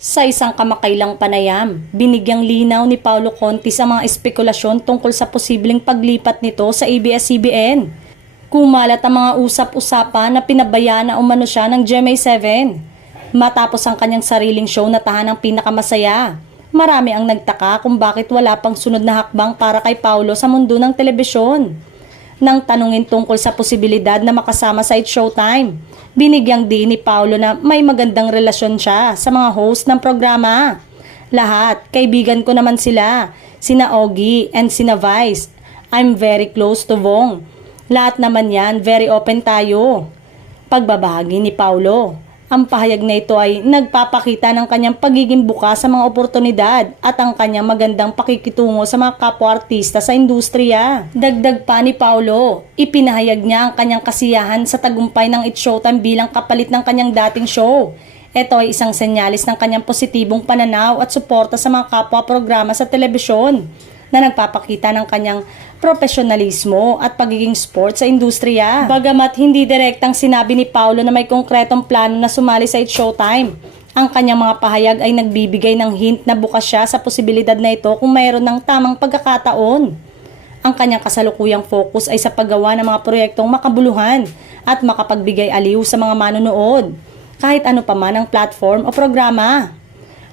Sa isang kamakailang panayam, binigyang linaw ni Paulo Contis ang mga espekulasyon tungkol sa posibleng paglipat nito sa ABS-CBN. Kumalat ang mga usap-usapan na pinabayaan na umano siya ng GMA7. Matapos ang kanyang sariling show na tahanang pinakamasaya, marami ang nagtaka kung bakit wala pang sunod na hakbang para kay Paulo sa mundo ng telebisyon. Nang tanungin tungkol sa posibilidad na makasama sa It's Showtime, binigyang din ni Paulo na may magandang relasyon siya sa mga host ng programa. Lahat, kaibigan ko naman sina Ogie and sina Vice. I'm very close to Vong. Lahat naman yan, very open tayo. Pagbabahagi ni Paulo. Ang pahayag na ito ay nagpapakita ng kanyang pagiging bukas sa mga oportunidad at ang kanyang magandang pakikitungo sa mga kapwa-artista sa industriya. Dagdag pa ni Paulo, ipinahayag niya ang kanyang kasiyahan sa tagumpay ng It's Showtime bilang kapalit ng kanyang dating show. Ito ay isang senyalis ng kanyang positibong pananaw at suporta sa mga kapwa-programa sa telebisyon na nagpapakita ng kanyang profesionalismo at pagiging sport sa industriya. Bagamat hindi direktang sinabi ni Paulo na may konkretong plano na sumali sa It's Showtime, ang kanyang mga pahayag ay nagbibigay ng hint na bukas siya sa posibilidad na ito kung mayroon ng tamang pagkakataon. Ang kanyang kasalukuyang focus ay sa paggawa ng mga proyektong makabuluhan at makapagbigay aliw sa mga manonood, kahit ano pa man ang platform o programa.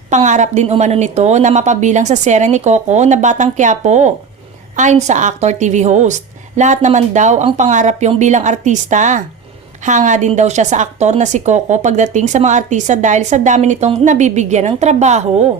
Pangarap din umano nito na mapabilang sa serye ni Coco na Batang Quiapo. Ayon sa actor TV host, lahat naman daw ang pangarap yung bilang artista. Hanga din daw siya sa aktor na si Coco pagdating sa mga artista dahil sa dami nitong nabibigyan ng trabaho.